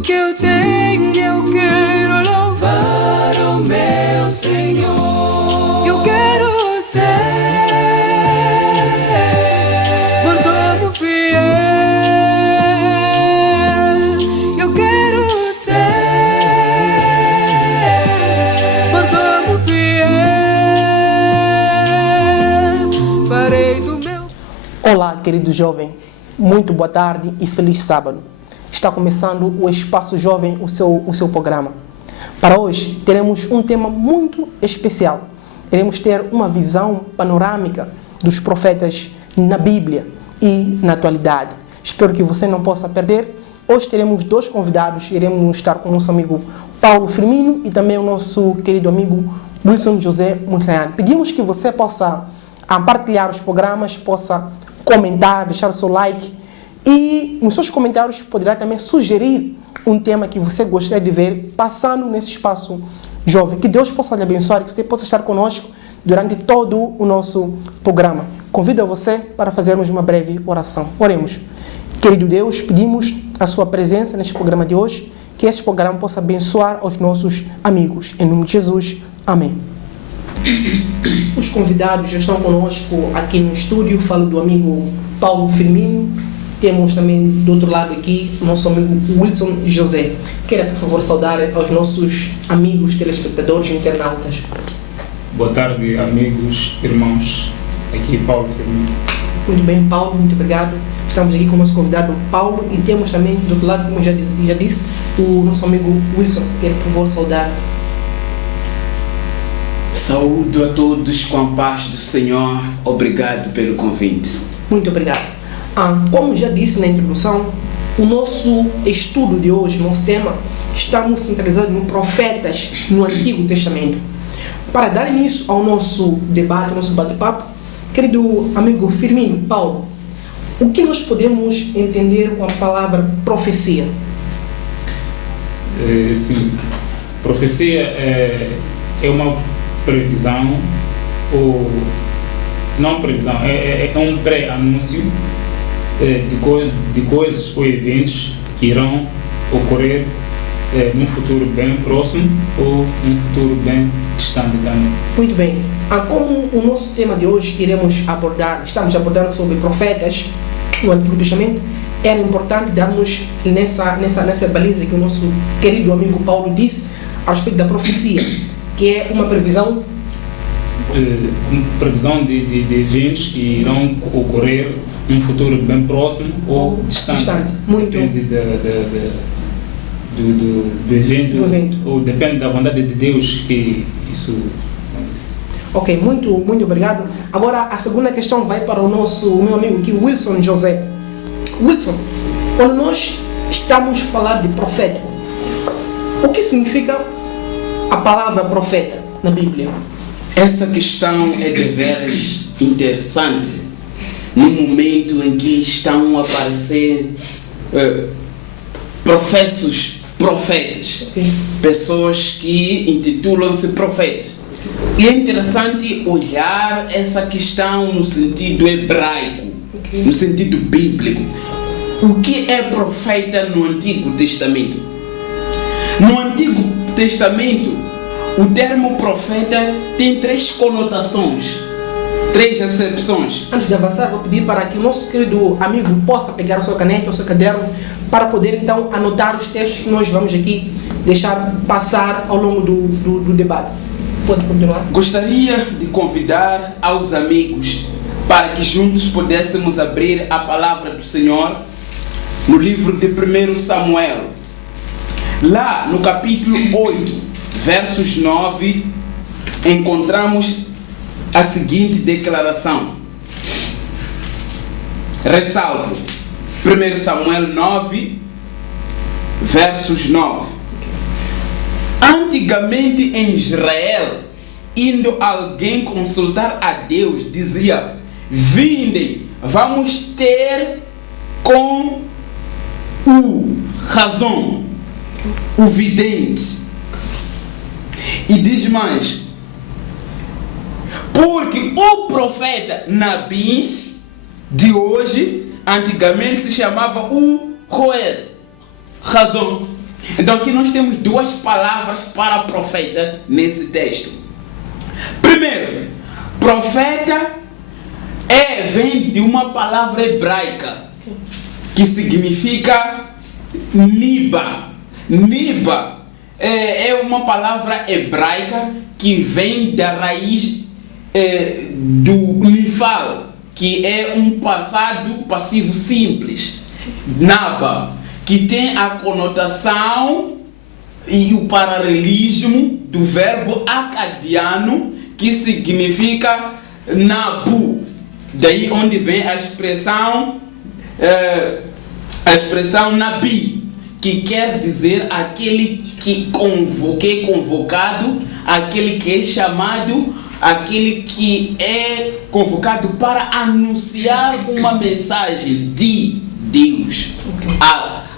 tudo que eu tenho eu quero louvar o meu Senhor. Eu quero ser mordomo fiel. Eu quero ser mordomo fiel. Farei do meu... Olá, querido jovem. Muito boa tarde e feliz sábado. Está começando o Espaço Jovem, o seu programa. Para hoje, teremos um tema muito especial. Iremos ter uma visão panorâmica dos profetas na Bíblia e na atualidade. Espero que você não possa perder. Hoje teremos dois convidados. Iremos estar com o nosso amigo Paulo Firmino e também o nosso querido amigo Wilson José Montanhari. Pedimos que você possa partilhar os programas, possa comentar, deixar o seu like e nos seus comentários poderá também sugerir um tema que você gostaria de ver passando nesse espaço jovem. Que Deus possa lhe abençoar, que você possa estar conosco durante todo o nosso programa. Convido a você para fazermos uma breve oração. Oremos. Querido Deus, pedimos a sua presença neste programa de hoje, que este programa possa abençoar os nossos amigos. Em nome de Jesus. Amém. Os convidados já estão conosco aqui no estúdio. Falo do amigo Paulo Firmino. Temos também do outro lado aqui o nosso amigo Wilson José. Queira, por favor, saudar aos nossos amigos telespectadores e internautas. Boa tarde, amigos, irmãos. Aqui Paulo Firmino. Muito bem, Paulo, muito obrigado. Estamos aqui com o nosso convidado Paulo e temos também do outro lado, como já disse, o nosso amigo Wilson. Queira, por favor, saudar. Saúdo a todos com a paz do Senhor. Obrigado pelo convite. Muito obrigado. Como já disse na introdução, o nosso estudo de hoje, nosso tema, estamos centralizados no profetas no Antigo Testamento. Para dar início ao nosso debate, ao nosso bate-papo, querido amigo Firmino, Paulo, o que nós podemos entender com a palavra profecia? Sim, profecia é uma previsão, ou não previsão, é um pré-anúncio de coisas ou eventos que irão ocorrer num futuro bem próximo ou num futuro bem distante também. Muito bem. Como o nosso tema de hoje estamos abordando sobre profetas no Antigo Testamento, era importante darmos nessa baliza que o nosso querido amigo Paulo disse a respeito da profecia, que é uma previsão de eventos que irão ocorrer num futuro bem próximo ou distante. Muito. Depende do evento, ou depende da vontade de Deus que isso acontece. Ok, muito obrigado. Agora a segunda questão vai para o meu amigo aqui, Wilson José. Wilson, quando nós estamos a falar de profeta, o que significa a palavra profeta na Bíblia? Essa questão é deveras interessante no momento em que estão a aparecer profetas, pessoas que intitulam-se profetas. E é interessante olhar essa questão no sentido hebraico, no sentido bíblico. O que é profeta no Antigo Testamento? No Antigo Testamento, o termo profeta tem três conotações, três acepções. Antes de avançar, vou pedir para que o nosso querido amigo possa pegar a sua caneta, o seu caderno, para poder então anotar os textos que nós vamos aqui deixar passar ao longo do debate. Pode continuar. Gostaria de convidar aos amigos para que juntos pudéssemos abrir a palavra do Senhor no livro de 1 Samuel. Lá no capítulo 8, versos 9, encontramos a seguinte declaração. Ressalvo. 1 Samuel 9, versos 9. Antigamente em Israel, indo alguém consultar a Deus, dizia: vinde, vamos ter com o razão, o vidente. E diz mais: porque o profeta Nabi de hoje, antigamente se chamava o Roer, razão. Então aqui nós temos duas palavras para profeta nesse texto. Primeiro, profeta vem de uma palavra hebraica que significa niba. Niba é uma palavra hebraica que vem da raiz do nifal, que é um passado passivo simples. Naba, que tem a conotação e o paralelismo do verbo acadiano que significa nabu. Daí onde vem a expressão nabi, que quer dizer aquele que é convocado, aquele que é chamado, aquele que é convocado para anunciar uma mensagem de Deus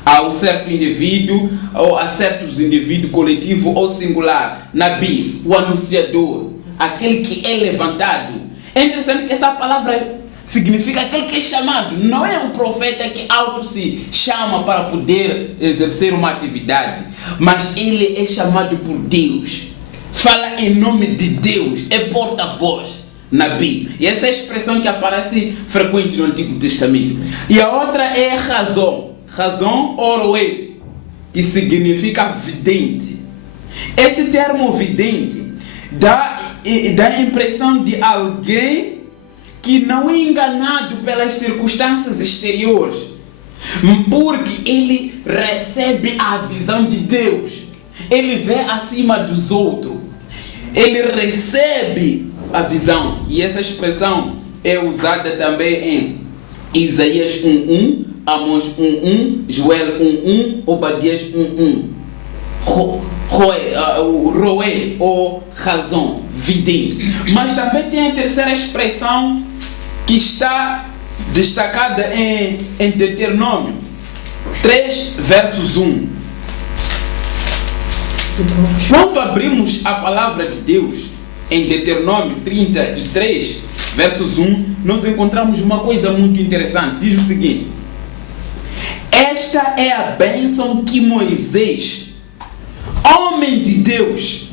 a um certo indivíduo, ou a certos indivíduos, coletivo ou singular. Nabi, o anunciador, aquele que é levantado. É interessante que essa palavra significa aquele que é chamado. Não é um profeta que auto se chama para poder exercer uma atividade, mas ele é chamado por Deus. Fala em nome de Deus, é porta-voz, Nabi. E essa é a expressão que aparece frequente no Antigo Testamento. E a outra é razão oroe, que significa vidente. Esse termo vidente dá a impressão de alguém que não é enganado pelas circunstâncias exteriores, porque ele recebe a visão de Deus, ele vê acima dos outros, ele recebe a visão. E essa expressão é usada também em Isaías 1:1, Amós 1:1, Joel 1:1, Obadias 1:1. Roé ou razão, vidente. Mas também tem a terceira expressão que está destacada em Deuteronômio 3, versos 1. Quando abrimos a palavra de Deus em Deuteronômio 33, versos 1, nós encontramos uma coisa muito interessante. Diz o seguinte: esta é a bênção que Moisés, homem de Deus,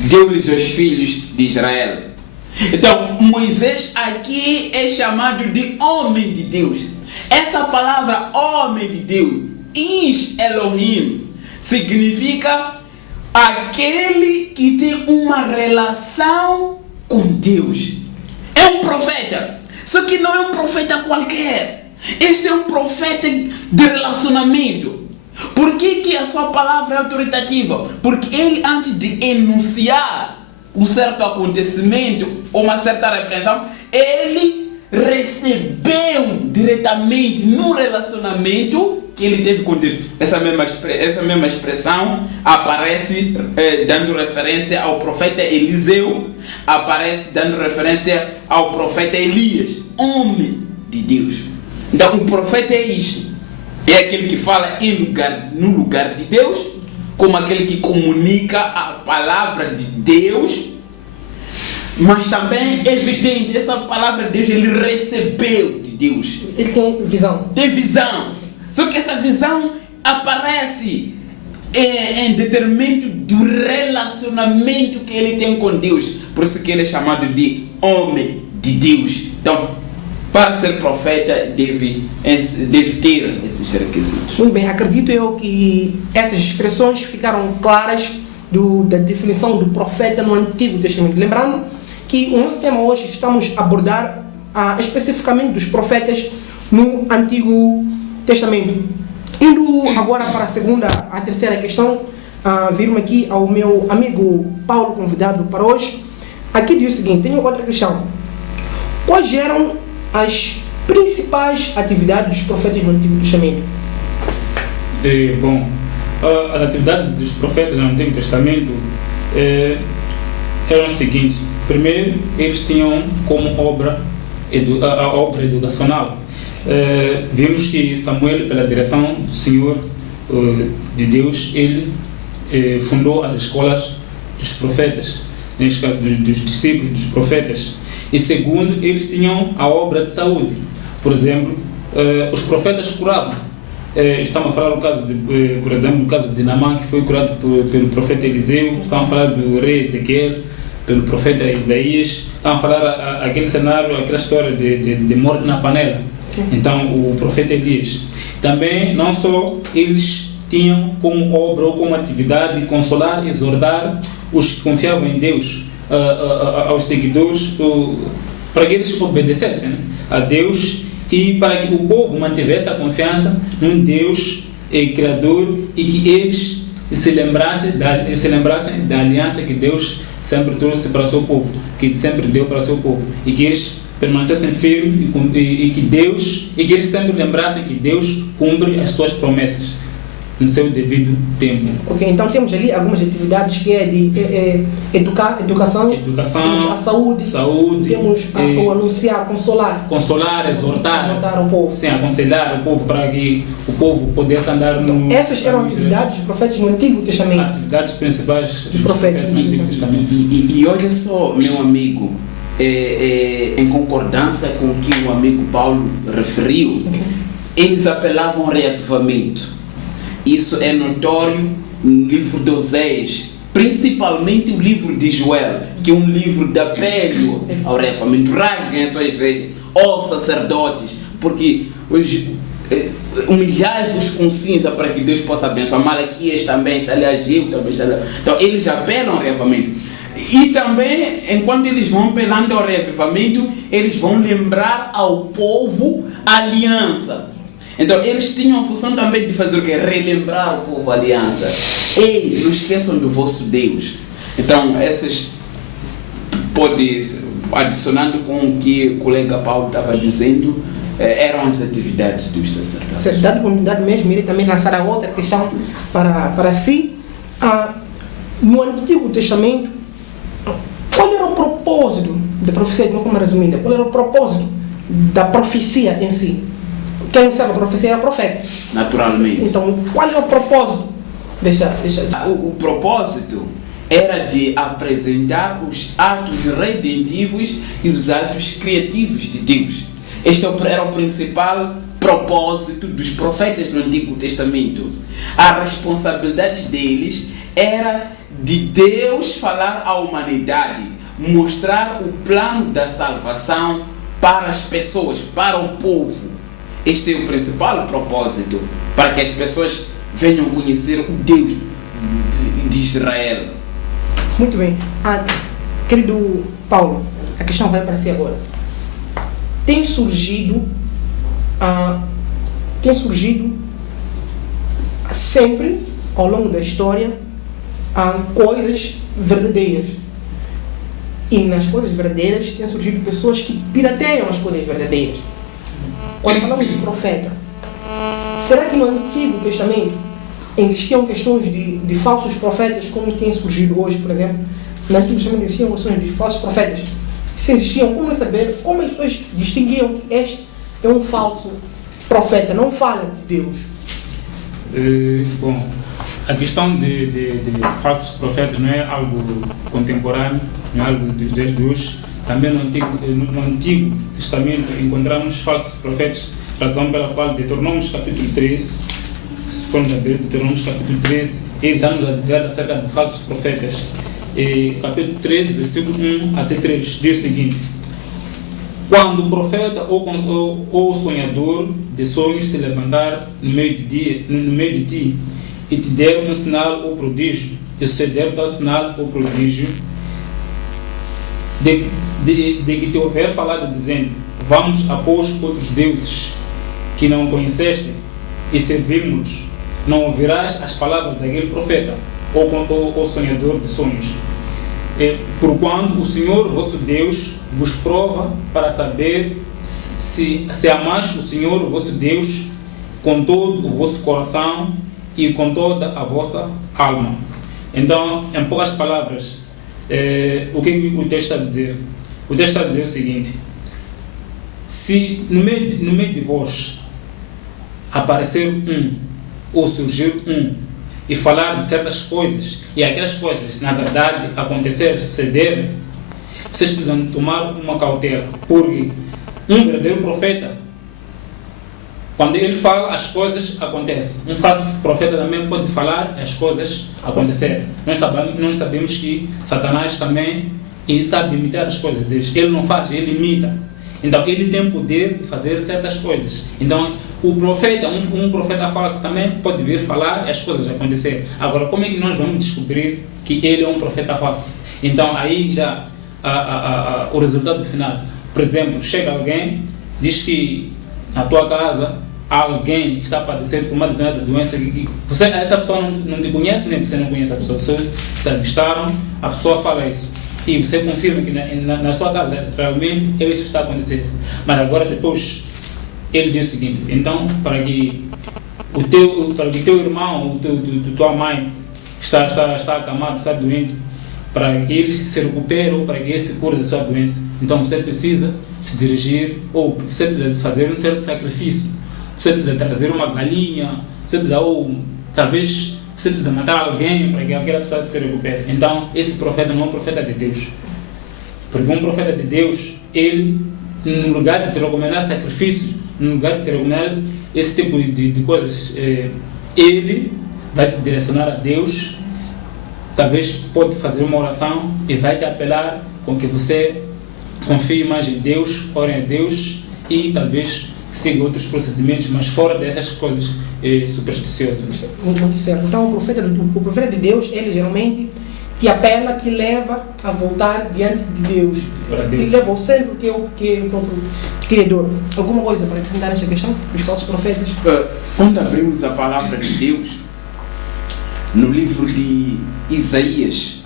deu-lhes aos filhos de Israel. Então, Moisés aqui é chamado de homem de Deus. Essa palavra homem de Deus, Ish Elohim, significa aquele que tem uma relação com Deus. É um profeta, só que não é um profeta qualquer. Este é um profeta de relacionamento. Por que a sua palavra é autoritativa? Porque ele, antes de enunciar um certo acontecimento ou uma certa repreensão, ele recebeu diretamente no relacionamento que ele teve com Deus. Essa mesma expressão aparece dando referência ao profeta Eliseu, aparece dando referência ao profeta Elias, homem de Deus. Então o profeta é isto. É aquele que fala no lugar de Deus, como aquele que comunica a palavra de Deus, mas também é evidente, essa palavra de Deus ele recebeu de Deus. Ele tem visão. Tem visão. Só que essa visão aparece em detrimento do relacionamento que ele tem com Deus. Por isso que ele é chamado de homem de Deus. Então, para ser profeta, deve ter esses requisitos. Muito bem, acredito eu que essas expressões ficaram claras da definição do profeta no Antigo Testamento. Lembrando que o nosso tema hoje estamos a abordar especificamente dos profetas no Antigo Testamento. Indo agora para a terceira questão, vir-me aqui ao meu amigo Paulo, convidado para hoje. Aqui diz o seguinte: tenho outra questão. Quais eram as principais atividades dos profetas no Antigo Testamento? As atividades dos profetas no Antigo Testamento eram as seguintes. Primeiro, eles tinham como obra a obra educacional. Vimos que Samuel, pela direção do Senhor, de Deus, ele fundou as escolas dos profetas, neste caso dos discípulos dos profetas. E segundo, eles tinham a obra de saúde. Por exemplo, os profetas curavam. Estamos a falar do caso, por exemplo, do caso de Naamã, que foi curado pelo profeta Eliseu. Estamos a falar do rei Ezequiel, pelo profeta Isaías. Estamos a falar aquele cenário, aquela história de morte na panela. Então, o profeta Elias. Também, não só eles tinham como obra ou como atividade de consolar e exortar os que confiavam em Deus, aos seguidores, para que eles obedecessem, né, a Deus, e para que o povo mantivesse a confiança num Deus Criador, e que eles se lembrassem da aliança que Deus sempre trouxe para o seu povo, que sempre deu para o seu povo, e que eles permanecessem firmes e que eles sempre lembrassem que Deus cumpre as suas promessas no seu devido tempo. Ok, então temos ali algumas atividades que é de educação, temos a saúde, temos o anunciar, consolar, exortar o povo. Sim, aconselhar o povo para que o povo pudesse andar no... Essas eram atividades dos profetas no Antigo Testamento. Atividades principais dos profetas no Antigo Testamento. E olha só, meu amigo, em concordância com o que o amigo Paulo referiu, eles apelavam ao reavivamento. Isso é notório no livro de Oséias, principalmente o livro de Joel, que é um livro de apelo ao reavivamento. Rasguem as suas vestes, ó sacerdotes, porque humilhai-vos com cinza para que Deus possa abençoar. Malaquias também está ali, Ageu também está ali. Então eles apelam ao reavivamento. E também, enquanto eles vão apelando ao reavivamento, eles vão lembrar ao povo a aliança. Então eles tinham a função também de fazer o quê? Relembrar o povo a aliança. Ei, não esqueçam do vosso Deus. Então essas, adicionando com o que o colega Paulo estava dizendo, eram as atividades dos sacerdotes. Dada a oportunidade mesmo, ele também lançar a outra questão para si. No Antigo Testamento, qual era o propósito da profecia, de uma forma resumida? Qual era o propósito da profecia em si? Quem não sabe, a profecia era profeta. Naturalmente. Então, qual era o propósito? O propósito era de apresentar os atos redentivos e os atos criativos de Deus. Este era o principal propósito dos profetas no Antigo Testamento. A responsabilidade deles era de Deus falar à humanidade, mostrar o plano da salvação para as pessoas, para o povo. Este é o principal propósito, para que as pessoas venham conhecer o Deus de Israel. Muito bem. Querido Paulo, a questão vai para si agora. Tem surgido sempre, ao longo da história, coisas verdadeiras. E nas coisas verdadeiras têm surgido pessoas que pirateiam as coisas verdadeiras. Quando falamos de profeta, será que no Antigo Testamento existiam questões de falsos profetas como tem surgido hoje, por exemplo? No Antigo Testamento existiam questões de falsos profetas. Se existiam, como saber como as pessoas distinguiam que este é um falso profeta, não fala de Deus? Bom, a questão de falsos profetas não é algo contemporâneo, não é algo dos dias de hoje. Também no Antigo Testamento encontramos falsos profetas, razão pela qual Deuteronômio capítulo 13, se formos a ver Deuteronômio capítulo 13, eles dão-nos a dizer acerca de falsos profetas. Capítulo 13, versículo 1 até 3, diz o seguinte: quando o profeta ou o sonhador de sonhos se levantar no meio de ti e te der um sinal ou prodígio, e suceder tal sinal ou prodígio, de que te houver falado dizendo, vamos após outros deuses que não conheceste e servimos-los, não ouvirás as palavras daquele profeta ou sonhador de sonhos. Porquanto o Senhor vosso Deus vos prova para saber se amais o Senhor vosso Deus com todo o vosso coração e com toda a vossa alma. Então, em poucas palavras, o que o texto está a dizer? O texto está a dizer o seguinte: se no meio de vós aparecer ou surgir e falar de certas coisas, e aquelas coisas, na verdade, acontecer, suceder, vocês precisam tomar uma cautela, porque um verdadeiro profeta Quando ele fala, as coisas acontecem. Um falso profeta também pode falar, as coisas acontecerem. Nós sabemos que Satanás também sabe imitar as coisas de Deus. Ele não faz, ele imita. Então, ele tem poder de fazer certas coisas. Então, o profeta, um profeta falso também pode vir falar e as coisas acontecerem. Agora, como é que nós vamos descobrir que ele é um profeta falso? Então, aí já o resultado final. Por exemplo, chega alguém, diz que na tua casa alguém está a padecer por uma determinada doença. Essa pessoa não te conhece, nem você não conhece a pessoa. Vocês se avistaram, a pessoa fala isso. E você confirma que na sua casa realmente isso está acontecendo. Mas agora depois ele diz o seguinte: então, para que teu irmão, tua mãe está acamado, está doente, para que ele se recupere ou para que ele se cure da sua doença, então você precisa se dirigir, ou você precisa fazer um certo sacrifício. Você precisa trazer uma galinha, você precisa, ou talvez você precisa matar alguém para que aquela pessoa se recupere. Então, esse profeta não é um profeta de Deus. Porque um profeta de Deus, ele, no lugar de te recomendar sacrifícios, no lugar de te recomendar esse tipo de coisas, ele vai te direcionar a Deus. Talvez pode fazer uma oração e vai te apelar com que você confie mais em Deus, ore a Deus e talvez siga outros procedimentos, mas fora dessas coisas supersticiosas. Muito certo. Então, o profeta de Deus, ele geralmente te apela, te leva a voltar diante de Deus. Te leva ao centro que é o próprio Criador. Alguma coisa para acrescentar esta questão dos falsos profetas? Quando abrimos a palavra de Deus, no livro de Isaías,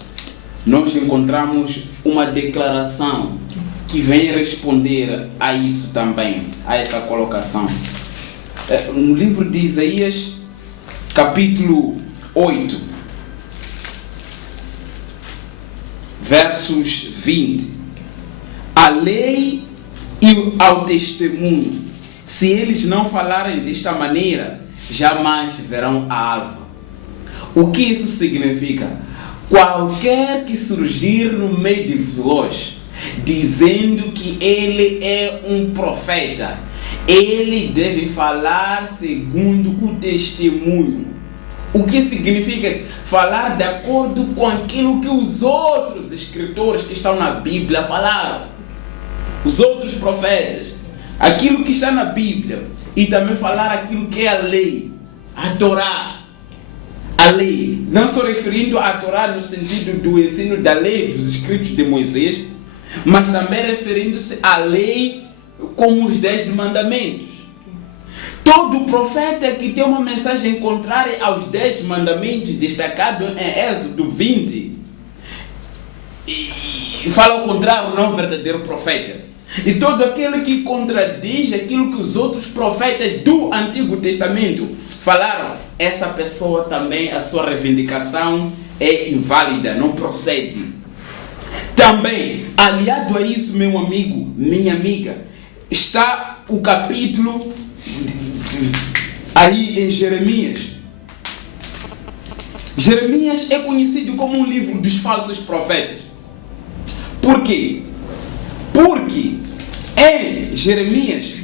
nós encontramos uma declaração que vem responder a isso também, a essa colocação. No livro de Isaías, capítulo 8, versos 20. A lei e ao testemunho, se eles não falarem desta maneira, jamais verão a alva. O que isso significa? Qualquer que surgir no meio de vós, dizendo que ele é um profeta, ele deve falar segundo o testemunho. O que significa isso? Falar de acordo com aquilo que os outros escritores que estão na Bíblia falaram. Os outros profetas. Aquilo que está na Bíblia. E também falar aquilo que é a lei. A Torá. A lei. Não só referindo à Torá no sentido do ensino da lei, dos escritos de Moisés, mas também referindo-se à lei como os 10 mandamentos. Todo profeta que tem uma mensagem contrária aos 10 mandamentos destacados em Êxodo 20 e fala o contrário, não é um verdadeiro profeta. E todo aquele que contradiz aquilo que os outros profetas do Antigo Testamento falaram, essa pessoa também, a sua reivindicação é inválida, não procede. Também, aliado a isso, meu amigo, minha amiga, está o capítulo aí em Jeremias. Jeremias é conhecido como um livro dos falsos profetas. Por quê? Porque em Jeremias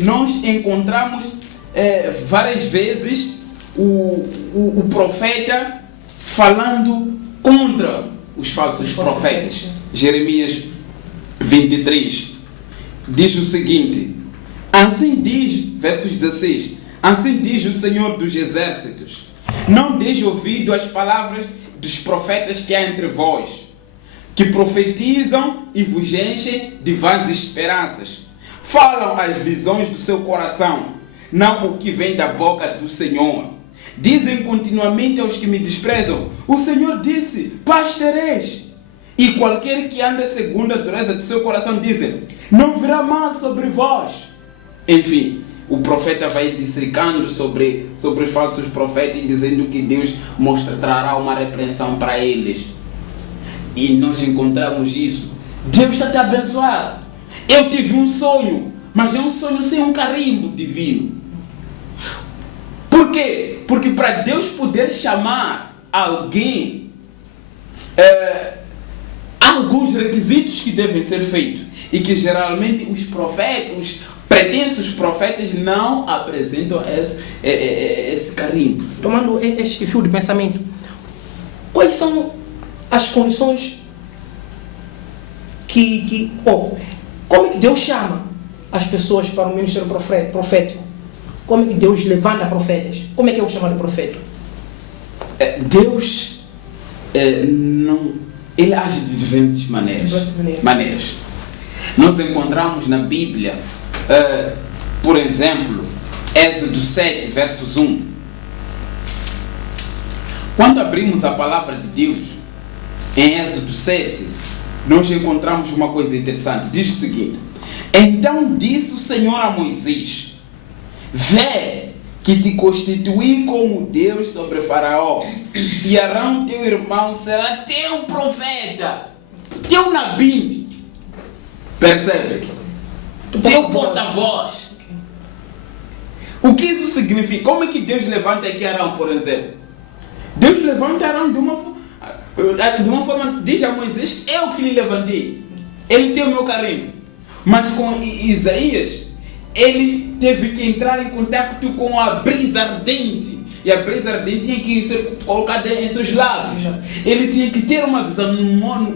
nós encontramos várias vezes o profeta falando contra os falsos profetas. Jeremias 23 diz o seguinte: assim diz, versos 16, assim diz o Senhor dos Exércitos: não deis ouvido às palavras dos profetas que há entre vós, que profetizam e vos enchem de vãs esperanças. Falam as visões do seu coração, não o que vem da boca do Senhor. Dizem continuamente aos que me desprezam: o Senhor disse, paz tereis. E qualquer que anda segundo a dureza do seu coração dizem: não virá mal sobre vós. Enfim, o profeta vai dissecando sobre os falsos profetas, dizendo que Deus trará uma repreensão para eles. E nós encontramos isso. Deus está te abençoando. Eu tive um sonho, mas é um sonho sem um carimbo divino. Por quê? Porque para Deus poder chamar alguém, há alguns requisitos que devem ser feitos. E que geralmente os profetas, pretensos profetas não apresentam esse carimbo. Tomando este fio de pensamento, quais são as condições como é que Deus chama as pessoas para o ministério profético? Como é que Deus levanta profetas? Como é que é o chamado profeta? Deus ele age de diferentes maneiras. Nós encontramos na Bíblia, por exemplo, Êxodo 7, versos 1. Quando abrimos a palavra de Deus em Êxodo 7, nós encontramos uma coisa interessante. Diz o seguinte: então disse o Senhor a Moisés: vê que te constituí como Deus sobre Faraó, e Arão teu irmão será teu profeta, teu nabi. Percebe? Teu porta-voz. O que isso significa? Como é que Deus levanta aqui Arão, por exemplo? Deus levanta Arão de uma forma, diz a Moisés: eu que lhe levantei, ele tem o meu carinho. Mas com Isaías, ele teve que entrar em contato com a brisa ardente, e a brisa ardente tinha que ser colocada em seus lábios. Ele tinha que ter uma visão.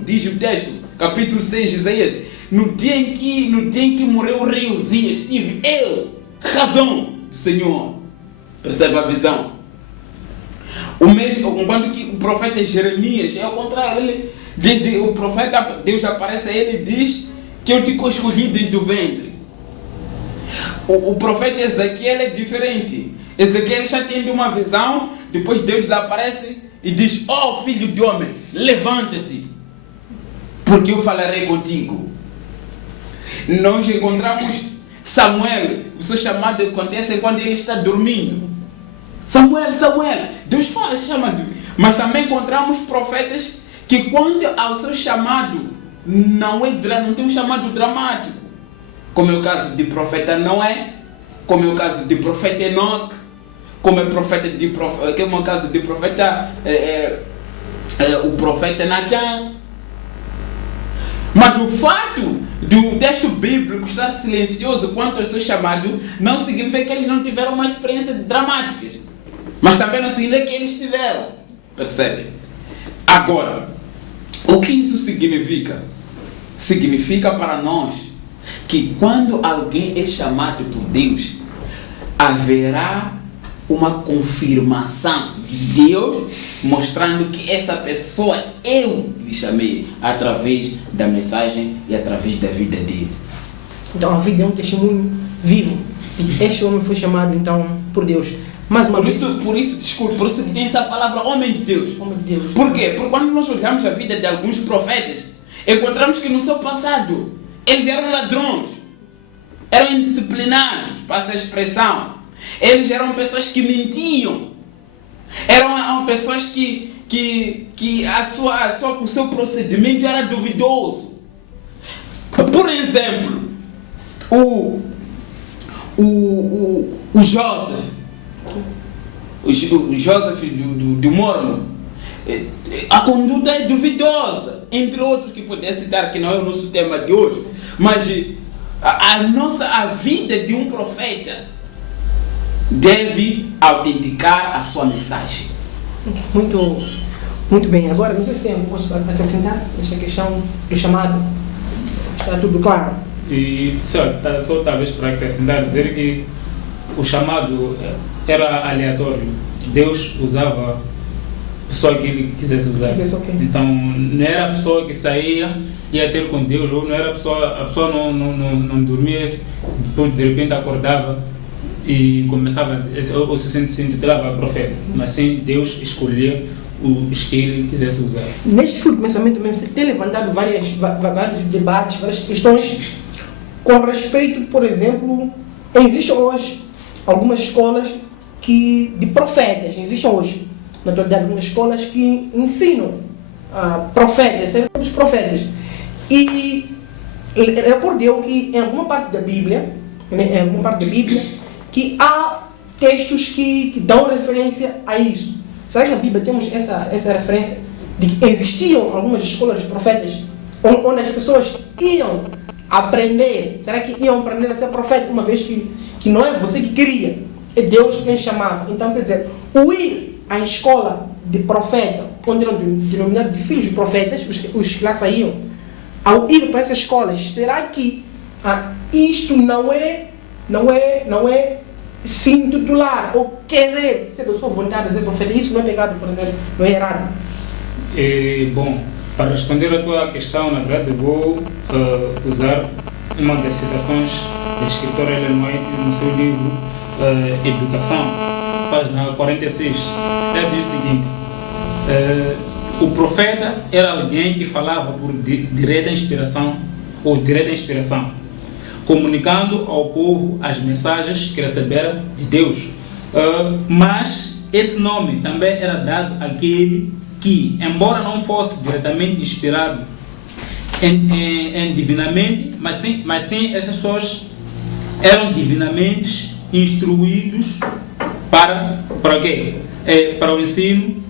Diz o texto, capítulo 6 de Isaías: no dia em que morreu o rei Uzias, tive eu razão do Senhor. Percebe a visão? Quando que o profeta Jeremias é ao contrário, o profeta, Deus aparece a ele e diz que eu te escolhi desde o ventre. O profeta Ezequiel é diferente. Ezequiel já tem uma visão, depois Deus lhe aparece e diz: ó filho de homem, levanta-te, porque eu falarei contigo. Nós encontramos Samuel, o seu chamado acontece quando ele está dormindo. Samuel, Deus fala, chama. Mas também encontramos profetas que quando ao seu chamado não tem um chamado dramático, como é o caso de profeta Noé, como é o caso de profeta Enoque, como é o caso de profeta o profeta Natan. Mas o fato do texto bíblico estar silencioso quanto ao seu chamado não significa que eles não tiveram uma experiência dramática, mas também não significa que eles tiveram. Percebe? Agora, o que isso significa? Significa para nós que quando alguém é chamado por Deus, haverá uma confirmação de Deus mostrando que essa pessoa eu lhe chamei através da mensagem e através da vida dele. Então a vida é um testemunho vivo. Este homem foi chamado então por Deus. Por isso que tem essa palavra homem de Deus. Homem de Deus. Por quê? Porque quando nós olhamos a vida de alguns profetas, encontramos que no seu passado eles eram ladrões, eram indisciplinados, passa a expressão. Eles eram pessoas que mentiam, eram pessoas que o seu procedimento era duvidoso. Por exemplo, o Joseph, o Joseph do Mormon, a conduta é duvidosa, entre outros que poder citar, que não é o nosso tema de hoje, mas a vida de um profeta deve autenticar a sua mensagem. Muito bem. Agora, não sei se posso acrescentar esta questão do chamado. Está tudo claro? E só talvez para acrescentar, dizer que o chamado era aleatório. Deus usava a pessoa que ele quisesse usar. Okay. Então, não era a pessoa que saía e ia ter com Deus, ou não era a pessoa não dormia, depois de repente acordava e começava, ou se intitulava profeta. Mas sim, Deus escolhia os que ele quisesse usar. Neste fio de pensamento mesmo, você tem levantado vários debates, várias questões com respeito, por exemplo, existem hoje algumas escolas de profetas, existem hoje, na atualidade, algumas escolas que ensinam profetas, serem os profetas. E recordei que em alguma parte da Bíblia, que há textos que dão referência a isso. Será que na Bíblia temos essa referência de que existiam algumas escolas de profetas onde as pessoas iam aprender. Será que iam aprender a ser profeta, uma vez que não é você que queria, é Deus quem chamava? Então, quer dizer, o ir à escola de profeta, onde eram denominados de filhos de profetas, os que lá saíam, ao ir para essas escolas, será que isto não é se intitular ou querer ser da sua vontade de ser profeta? Isso não é pecado, por exemplo, não é errado? Bom, para responder a tua questão, na verdade, eu vou usar uma das citações da escritora Ellen White no seu livro Educação, página 46. Ela diz o seguinte: o profeta era alguém que falava por direta inspiração, comunicando ao povo as mensagens que recebera de Deus. Mas esse nome também era dado àquele que, embora não fosse diretamente inspirado em divinamente, mas sim essas pessoas eram divinamente instruídos para quê? Para o ensino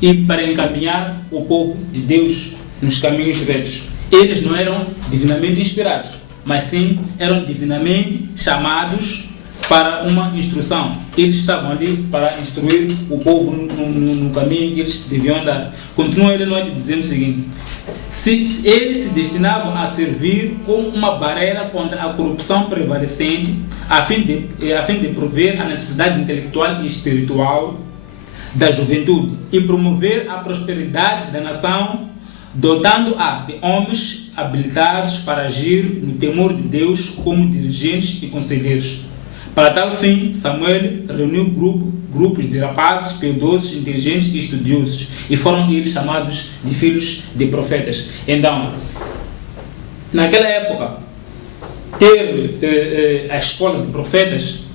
e para encaminhar o povo de Deus nos caminhos retos. Eles não eram divinamente inspirados, mas sim eram divinamente chamados para uma instrução. Eles estavam ali para instruir o povo no caminho que eles deviam andar. Continua ele dizendo o seguinte: eles se destinavam a servir como uma barreira contra a corrupção prevalecente, a fim de prover a necessidade intelectual e espiritual da juventude e promover a prosperidade da nação, dotando-a de homens habilitados para agir no temor de Deus como dirigentes e conselheiros. Para tal fim, Samuel reuniu grupos de rapazes piedosos, inteligentes e estudiosos, e foram eles chamados de filhos de profetas. Então, naquela época, ter a escola de profetas,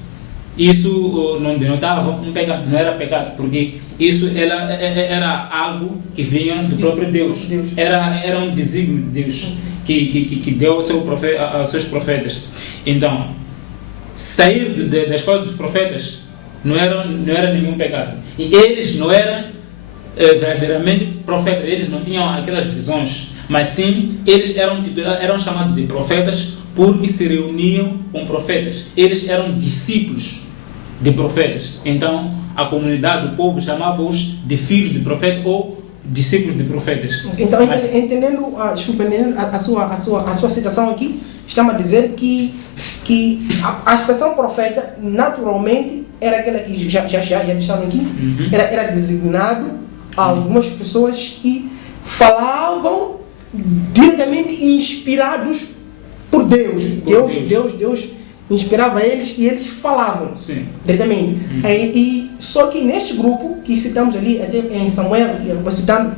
isso não denotava um pecado, não era pecado, porque isso era algo que vinha do próprio Deus. Era um desígnio de Deus que deu aos seus profetas. Então, sair da escola dos profetas não era nenhum pecado. E eles não eram verdadeiramente profetas, eles não tinham aquelas visões, mas sim eles eram chamados de profetas porque se reuniam com profetas. Eles eram discípulos de profetas. Então a comunidade, o povo, chamava-os de filhos de profetas ou discípulos de profetas. Então, entendendo a sua citação aqui, estamos a dizer que a expressão profeta naturalmente era aquela que já deixaram aqui, era designado a algumas pessoas que falavam diretamente inspirados por Deus. Deus inspirava eles e eles falavam diretamente. Só que neste grupo que citamos ali, até em Samuel, citando,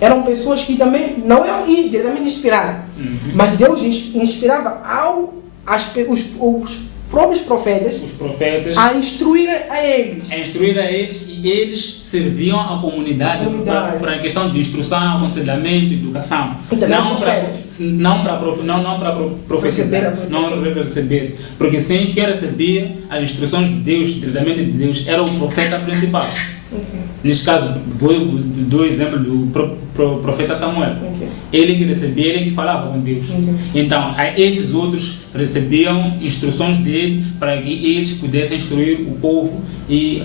eram pessoas que também não eram diretamente inspiradas, mas Deus inspirava os próprios profetas, a instruir a eles. E eles serviam a comunidade para a questão de instrução, aconselhamento, educação. Não para profetizar, não receber. Porque sim, quem recebia as instruções de Deus, diretamente de Deus, era o profeta principal. Neste caso, dou o exemplo do profeta Samuel. Ele que recebia, ele que falava com Deus. Então, esses outros recebiam instruções dele para que eles pudessem instruir o povo e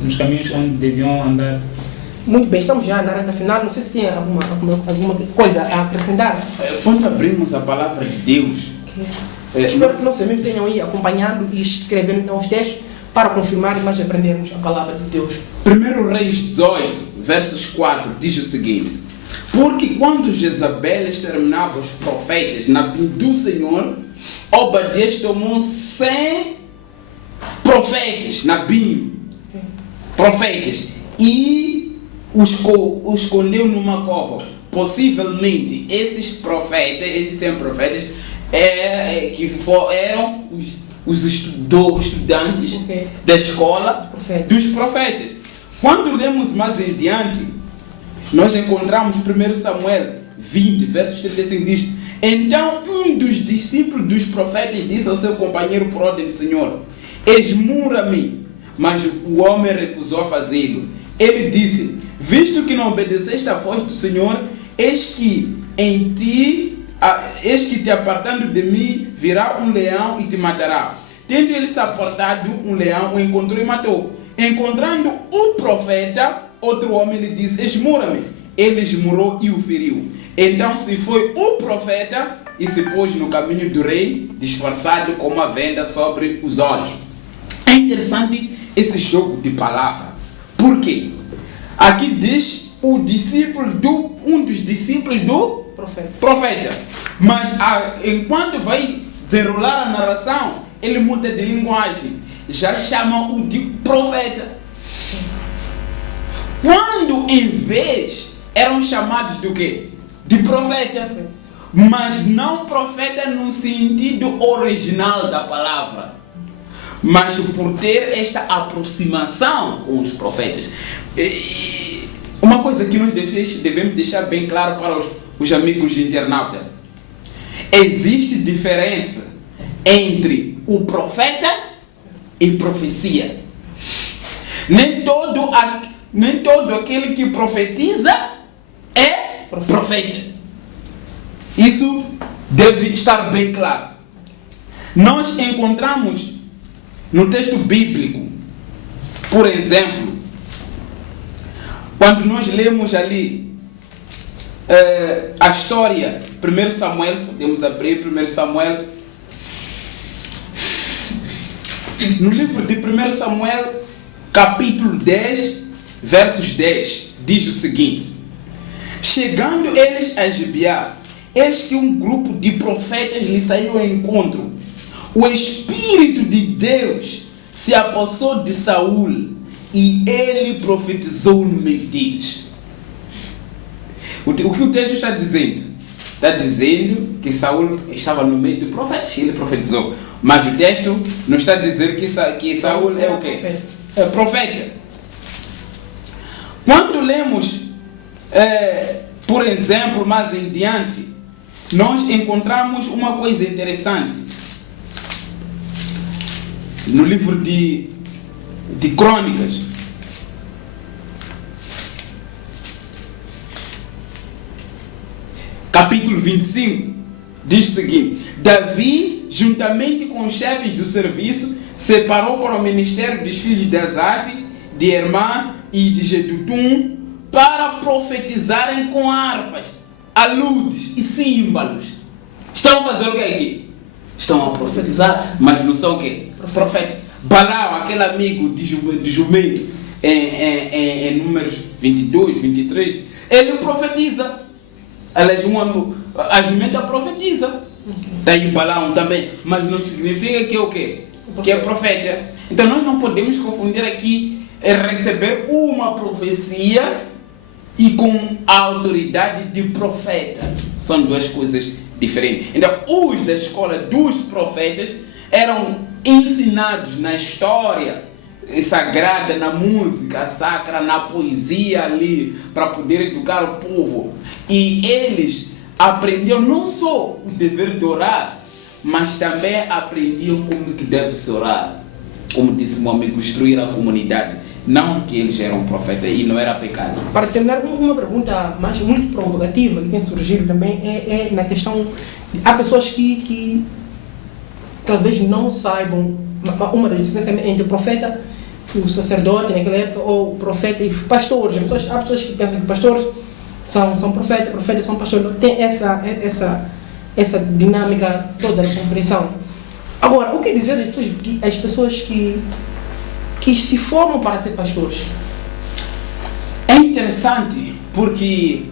nos caminhos onde deviam andar. Muito bem, estamos já na reta final. Não sei se tem alguma coisa a acrescentar. Quando abrimos a palavra de Deus, espero que nossos amigos tenham aí acompanhando e escrevendo então os textos para confirmar e mais aprendermos a palavra de Deus. 1 Reis 18, versos 4, diz o seguinte: porque quando Jezabel exterminava os profetas na vinda do Senhor, Obadias tomou 100 profetas na BIM, profetas, e os escondeu numa cova. Possivelmente esses profetas, esses 100 profetas, eram os estudantes da escola dos profetas. Quando lemos mais em diante, nós encontramos 1 Samuel 20, versos 35, diz: então um dos discípulos dos profetas disse ao seu companheiro pródigo: Senhor, esmura-me. Mas o homem recusou fazê-lo. Ele disse: visto que não obedeceste à voz do Senhor, eis que em ti eis que te apartando de mim, virá um leão e te matará. Tendo ele se apartado, um leão o encontrou e matou. Encontrando o profeta, outro homem lhe disse, esmura-me. Ele esmurou e o feriu. Então se foi o profeta e se pôs no caminho do rei, disfarçado com uma venda sobre os olhos. É interessante esse jogo de palavra. Por quê? Aqui diz um dos discípulos do profeta. Mas enquanto vai desenrolar a narração, ele muda de linguagem. Já chama-o de profeta. Quando em vez eram chamados do quê? De profeta. Mas não profeta no sentido original da palavra, mas por ter esta aproximação com os profetas. Uma coisa que nós devemos deixar bem claro para os amigos internautas: existe diferença entre o profeta e profecia. Nem todo aquele que profetiza é profeta. Isso deve estar bem claro. Nós encontramos no texto bíblico, por exemplo, quando nós lemos ali a história, 1 Samuel, podemos abrir 1 Samuel, no livro de 1 Samuel, capítulo 10, versos 10, diz o seguinte: chegando eles a Gibeá, eis que um grupo de profetas lhe saiu ao encontro. O Espírito de Deus se apossou de Saul e ele profetizou no meio deles. O que o texto está dizendo? Está dizendo que Saul estava no meio dos profetas e ele profetizou. Mas o texto não está a dizer que Saul é o quê? É profeta. Quando lemos, por exemplo, mais em diante, nós encontramos uma coisa interessante. No livro de Crônicas, capítulo 25, diz o seguinte: Davi, juntamente com os chefes do serviço, separou para o ministério dos filhos de Asaf, de Hermã e de Jedutum, para profetizarem com harpas, aludes e símbolos. Estão a fazer o que aqui? Estão a profetizar, mas não são o quê? Profeta. Balaão, aquele amigo de jumento, em Números 22, 23, ele profetiza. A jumenta profetiza. Daí Balaão também, mas não significa que é o quê? Que é profeta. Então nós não podemos confundir aqui receber uma profecia e com a autoridade de profeta. São duas coisas diferentes. Então os da escola dos profetas eram ensinados na história sagrada, na música sacra, na poesia ali, para poder educar o povo. E eles aprendiam não só o dever de orar, mas também aprendiam como que deve se orar. Como disse meu amigo, instruir a comunidade. Não que eles eram profetas e não era pecado. Para terminar, uma pergunta muito provocativa que tem surgido também é na questão de, há pessoas que talvez não saibam uma das diferenças entre o profeta e o sacerdote naquela época, ou o profeta e pastores. Há pessoas que pensam que pastores são profetas são pastores. Tem essa dinâmica toda na compreensão. Agora, o que dizer às pessoas que se formam para ser pastores? É interessante porque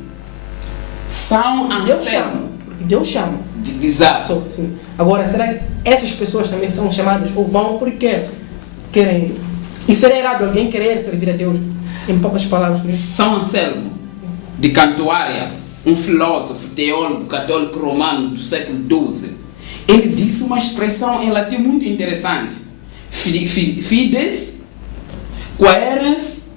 são anselmos. Porque Deus chama. Exato. Agora, será que essas pessoas também são chamadas ou vão porque querem? E seria errado alguém querer servir a Deus? Em poucas palavras. São Anselmo, de Cantuária, um filósofo, teólogo, católico romano do século XII. Ele disse uma expressão em latim muito interessante: fides quaerens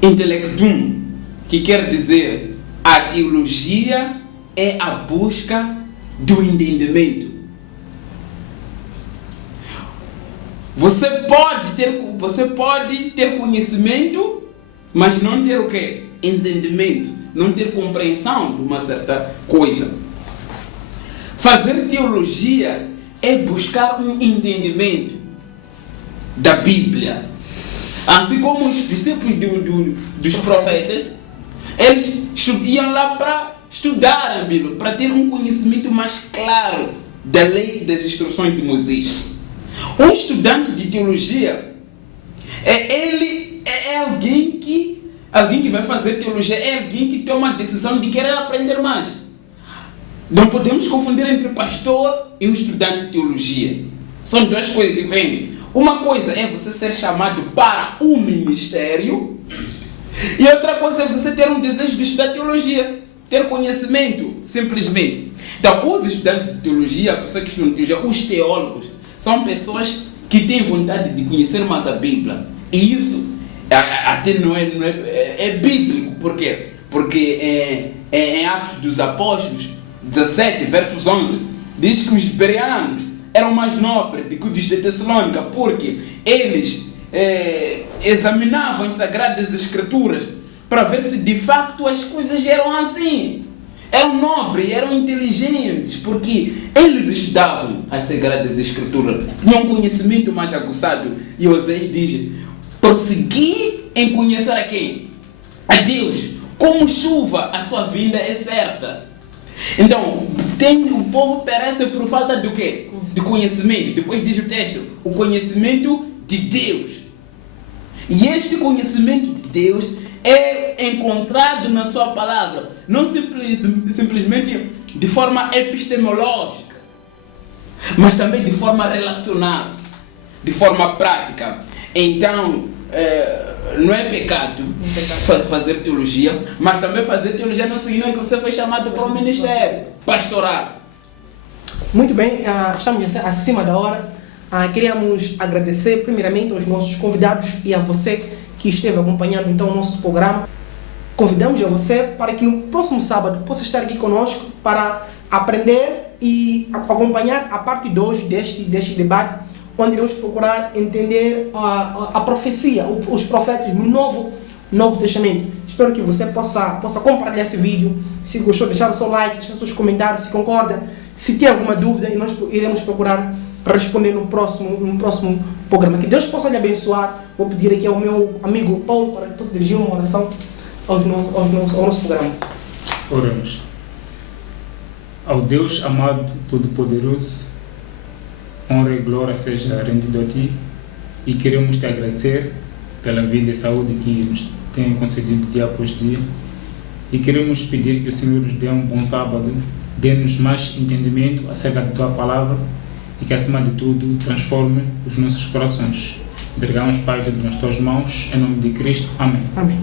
intellectum, que quer dizer a teologia é a busca do entendimento. Você pode ter conhecimento, mas não ter o quê? Entendimento, não ter compreensão de uma certa coisa. Fazer teologia é buscar um entendimento da Bíblia. Assim como os discípulos dos profetas, eles iam lá para estudar a Bíblia, para ter um conhecimento mais claro da lei e das instruções de Moisés. Um estudante de teologia é alguém que vai fazer teologia, é alguém que toma a decisão de querer aprender mais. Não podemos confundir entre pastor e um estudante de teologia. São duas coisas diferentes. Uma coisa é você ser chamado para um ministério, e outra coisa é você ter um desejo de estudar teologia, ter conhecimento, simplesmente. Então, os estudantes de teologia, as pessoas que estudam teologia, os teólogos, são pessoas que têm vontade de conhecer mais a Bíblia. E isso até não é bíblico. Por quê? Porque em Atos dos Apóstolos 17, versos 11, diz que os bereanos eram mais nobres do que os de Tessalônica, porque eles examinavam as Sagradas Escrituras para ver se de facto as coisas eram assim. Eram nobres, eram inteligentes, porque eles estudavam as Sagradas Escrituras, tinham um conhecimento mais aguçado. E Oséias diz: prosseguir em conhecer a quem? A Deus. Como chuva, a sua vinda é certa. Então, o povo perece por falta do quê? De conhecimento. Depois diz o texto: o conhecimento de Deus. E este conhecimento de Deus é encontrado na sua palavra, não simplesmente de forma epistemológica, mas também de forma relacional, de forma prática. Então, não é pecado fazer teologia, mas também fazer teologia não significa que você foi chamado para um ministério pastoral. Muito bem, estamos acima da hora. Queríamos agradecer primeiramente aos nossos convidados e a você que esteve acompanhando então o nosso programa. Convidamos a você para que no próximo sábado possa estar aqui conosco para aprender e acompanhar a parte 2 deste debate, onde iremos procurar entender a profecia, os profetas no Novo Testamento. Espero que você possa compartilhar esse vídeo. Se gostou, deixar o seu like, deixar os seus comentários, se concorda. Se tem alguma dúvida, nós iremos procurar responder no próximo programa. Que Deus possa lhe abençoar. Vou pedir aqui ao meu amigo Paulo para que possa dirigir uma oração ao nosso programa. Oramos. Ao Deus amado, todo-poderoso, honra e glória seja rendido a Ti, e queremos Te agradecer pela vida e saúde que nos tem concedido dia após dia, e queremos pedir que o Senhor nos dê um bom sábado, dê-nos mais entendimento acerca da Tua Palavra, e que acima de tudo transforme os nossos corações. Entregamos, Pai, tudo nas Tuas mãos, em nome de Cristo. Amém. Amém.